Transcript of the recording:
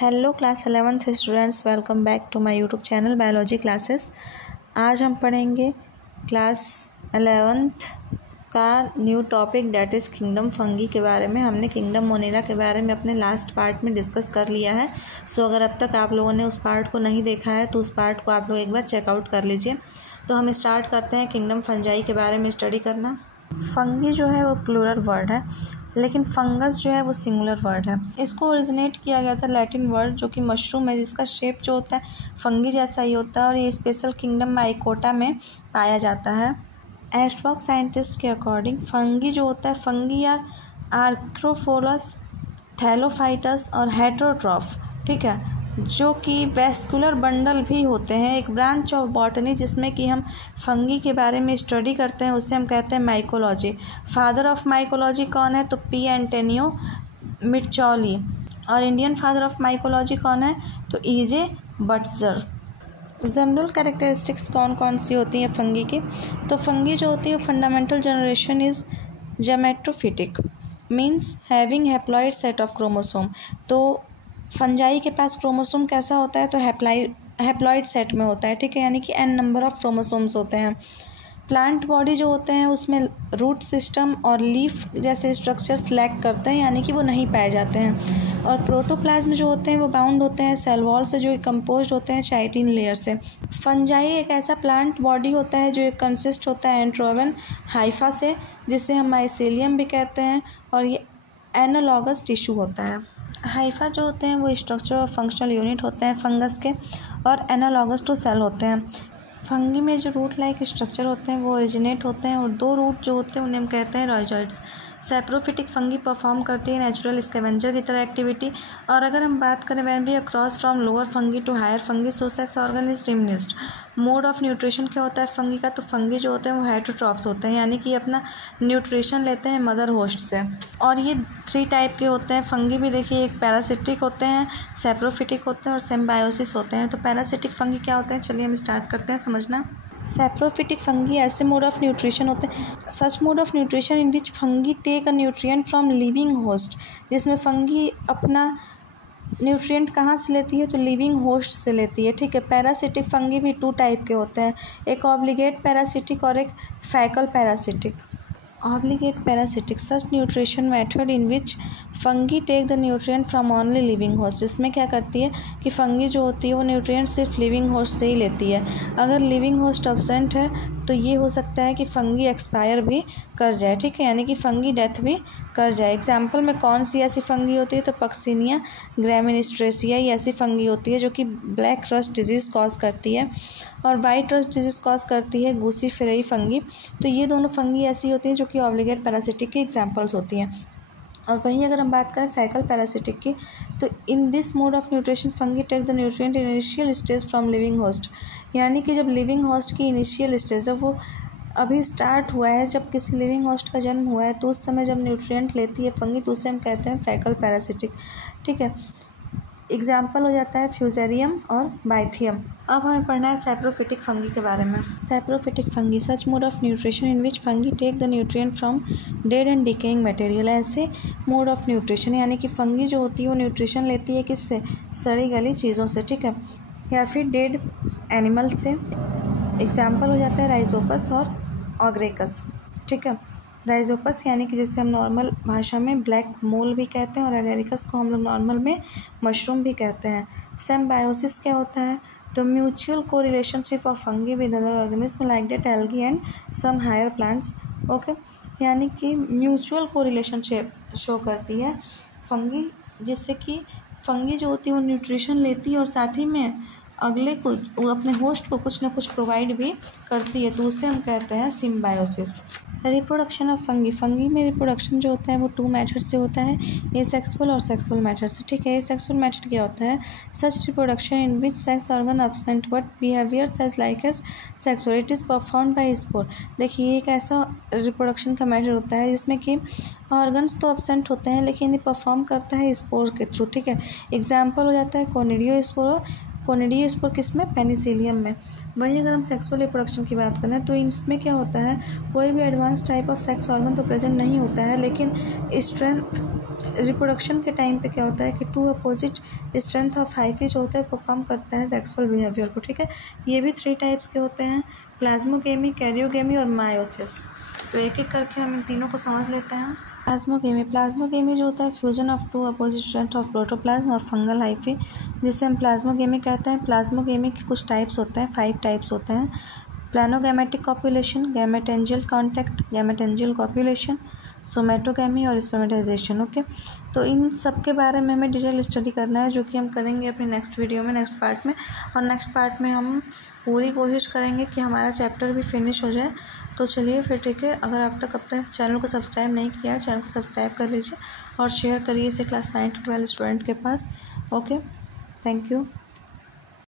Hello class 11th students, welcome back to my YouTube channel biology classes. आज हम पढ़ेंगे class 11th का new topic that is kingdom fungi के बारे में। हमने किंगडम मोनेरा के बारे में अपने लास्ट पार्ट में डिस्कस कर लिया है। सो अगर अब तक आप लोगों ने उस पार्ट को नहीं देखा है तो उस पार्ट को आप लोग एक बार चेकआउट कर लीजिए। तो हम स्टार्ट करते हैं किंगडम फंजाई के बारे में स्टडी करना। फंगी जो है वो प्लूरल वर्ड है, लेकिन फंगस जो है वो सिंगुलर वर्ड है। इसको ओरिजिनेट किया गया था लैटिन वर्ड जो कि मशरूम है, जिसका शेप जो होता है फंगी जैसा ही होता है और ये स्पेशल किंगडम माइकोटा में पाया जाता है। एस्ट्रॉक साइंटिस्ट के अकॉर्डिंग फंगी जो होता है फंगी यार आर्क्रोफोरस, थैलोफाइटस और हेटेरोट्रॉफ, ठीक है, जो कि वेस्कुलर बंडल भी होते हैं। एक ब्रांच ऑफ बॉटनी जिसमें कि हम फंगी के बारे में स्टडी करते हैं, उसे हम कहते हैं माइकोलॉजी। फादर ऑफ माइकोलॉजी कौन है? तो पी एंटोनियो मिर्चौली। और इंडियन फादर ऑफ माइकोलॉजी कौन है? तो ईजे बट्जर। जनरल कैरेक्टरिस्टिक्स कौन कौन सी होती हैं फंगी की? तो फंगी जो होती है fundamental generation is gametophytic, means having haploid set of chromosome. तो फंजाई के पास क्रोमोसोम कैसा होता है? तो हैप्लॉइड सेट में होता है, ठीक है, यानी कि n नंबर ऑफ क्रोमोसोम्स होते हैं। प्लांट बॉडी जो होते हैं उसमें रूट सिस्टम और लीफ जैसे स्ट्रक्चर्स लैक करते हैं, यानी कि वो नहीं पाए जाते हैं। और प्रोटोप्लाज्म जो होते हैं वो बाउंड होते हैं सेल वॉल से, जो कंपोज्ड होते हैं चाइटिन लेयर से। फंजाई एक ऐसा प्लांट बॉडी होता है जो कंसिस्ट होता है एंट्रोवन हाइफा से, जिसे हम माइसेलियम भी कहते हैं, और ये एनालॉगस टिश्यू होता है। हाइफा जो होते हैं वो स्ट्रक्चर और फंक्शनल यूनिट होते हैं फंगस के, और एनालॉगस टू सेल होते हैं। फंगी में जो रूट लाइक स्ट्रक्चर होते हैं वो ओरिजिनेट होते हैं, और दो रूट जो होते हैं उन्हें हम कहते हैं राइजोइड्स। सैप्रोफिटिक फंगी परफॉर्म करती है नेचुरल स्कैवेंजर की तरह एक्टिविटी। और अगर हम बात करें when we cross from lower fungi to higher fungi so sex organ is diminished. Mode of nutrition क्या होता है फंगी का? तो फंगी जो होते हैं वो हेटेरोट्रॉफ्स होते हैं, यानी कि अपना न्यूट्रिशन लेते हैं मदर होस्ट से। और ये 3 टाइप के होते हैं फंगी भी। देखिए, एक पैरासिटिक होते हैं, सैप्रोफिटिक होते हैं और सिम्बायोसिस होते हैं। तो पैरासिटिक फंगी क्या होते हैं, चलिए हम स्टार्ट करते हैं समझना। सैप्रोफिटिक फंगी ऐसे मोड ऑफ न्यूट्रिशन होते हैं, such mode of nutrition in which fungi take a nutrient from living host, जिसमें फंगी अपना न्यूट्रिएंट कहाँ से लेती है? तो लिविंग होस्ट से लेती है, ठीक है। पैरासिटिक फंगी भी 2 टाइप के होते हैं, एक ऑब्लिगेट पैरासिटिक और एक facultative parasitic. Obligate parasitic such nutrition method in which fungi take the nutrient from only living host. इसमें क्या करती है कि फंगी जो होती है वो न्यूट्रिएंट सिर्फ लिविंग होस्ट से ही लेती है। अगर लिविंग होस्ट एब्सेंट है तो ये हो सकता है कि फंगी एक्सपायर भी कर जाए, ठीक है, यानी कि फंगी डेथ भी कर जाए। एग्जाम्पल में कौन सी ऐसी फंगी होती है? तो पक्सिनिया ग्रामिनिस्ट्रेसिया ही ऐसी फंगी होती है जो कि ब्लैक रस्ट डिजीज़ कॉज करती है, और वाइट रस्ट डिजीज़ कॉज करती है गूसीफेराई फंगी। तो ये दोनों फंगी ऐसी होती हैं जो कि ऑब्लिगेट पैरासिटिक की एग्जाम्पल्स होती हैं। और वहीं अगर हम बात करें फैकल पैरासिटिक की, तो in this mode of nutrition fungi take the nutrient in initial stage from living host, यानी कि जब लिविंग होस्ट की इनिशियल स्टेज, जब वो अभी स्टार्ट हुआ है, जब किसी लिविंग होस्ट का जन्म हुआ है, तो उस समय जब न्यूट्रिएंट लेती है फंगी तो उसे हम कहते हैं फैकल पैरासिटिक, ठीक है। एग्जाम्पल हो जाता है फ्यूजेरियम और बाइथियम। अब हमें पढ़ना है सैप्रोफिटिक फंगी के बारे में। Saprophytic fungi such mode of nutrition in which fungi take the nutrient from dead and decaying material. ऐसे मोड ऑफ न्यूट्रिशन, यानी कि फंगी जो होती है वो न्यूट्रिशन लेती है किससे? सड़ी गली चीज़ों से, ठीक है, या फिर डेड एनिमल से। एग्जाम्पल हो जाता है राइजोपस और ऑग्रेकस, ठीक है। राइजोपस यानी कि जिसे हम नॉर्मल भाषा में ब्लैक मोल भी कहते हैं, और एगेरिकस को हम लोग नॉर्मल में मशरूम भी कहते हैं। सिम्बायोसिस क्या होता है? तो म्यूचुअल को relationship of fungi with other organism like that algae and some higher plants, okay, यानी कि म्यूचुअल को रिलेशनशिप शो करती है फंगी, जिससे कि फंगी जो होती है वो न्यूट्रिशन लेती है और साथ ही में अगले को, वो अपने होस्ट को कुछ ना कुछ प्रोवाइड भी करती है, तो उसे हम कहते हैं symbiosis. Reproduction of fungi, fungi में रिप्रोडक्शन जो होता है वो 2 मेथड से होता है, एसेक्सुअल और सेक्सुअल मेथड से, ठीक है। एसेक्सुअल मेथड क्या होता है? Such reproduction in which sex organ absent but behaviour as like as sexual, it is performed by spore. देखिए, एक ऐसा रिप्रोडक्शन का मेथड होता है जिसमें कि ऑर्गन्स तो एब्सेंट होते हैं लेकिन ये परफॉर्म करता है स्पोर के थ्रू, ठीक है। एग्जाम्पल हो जाता है कोनिडियो स्पोर, कोनिडिया स्पोर किस में, पेनिसिलियम में। वहीं अगर हम सेक्सुअल रिप्रोडक्शन की बात करें तो इसमें क्या होता है, कोई भी advance type of sex hormone तो प्रेजेंट नहीं होता है, लेकिन स्ट्रेंथ रिप्रोडक्शन के टाइम पे क्या होता है कि two opposite strength of hyphae जो होता है परफॉर्म करता है सेक्सुअल बिहेवियर को, ठीक है। ये भी 3 टाइप्स के होते हैं, प्लाज्मोगेमी, कैरियोगेमी और मायोसिस। तो एक एक करके हम इन तीनों को समझ लेते हैं। प्लाज्मोगेमी जो होता है fusion of 2 opposite strength of protoplasm और फंगल हाइफी, जिसे हम प्लाज्मोगेमी कहते हैं। प्लाज्मोगेमी के कुछ टाइप्स होते हैं, 5 टाइप्स होते हैं। प्लानोगैमेटिक कॉपुलेशन, गैमेटेंजियल कॉन्टैक्ट, गैमेटेंजियल कॉपुलेशन, सोमेटोगैमी और स्पर्मेटाइजेशन। ओके, तो इन सब के बारे में हमें डिटेल स्टडी करना है, जो कि हम करेंगे अपने नेक्स्ट वीडियो में, नेक्स्ट पार्ट में। और नेक्स्ट पार्ट में हम पूरी कोशिश करेंगे कि हमारा चैप्टर भी फिनिश हो जाए। तो चलिए फिर ठीक है, अगर आप तक अपने चैनल को सब्सक्राइब नहीं किया है, चैनल को सब्सक्राइब कर लीजिए और शेयर करिए इसे क्लास 9 to 12 स्टूडेंट के पास। Okay, thank you.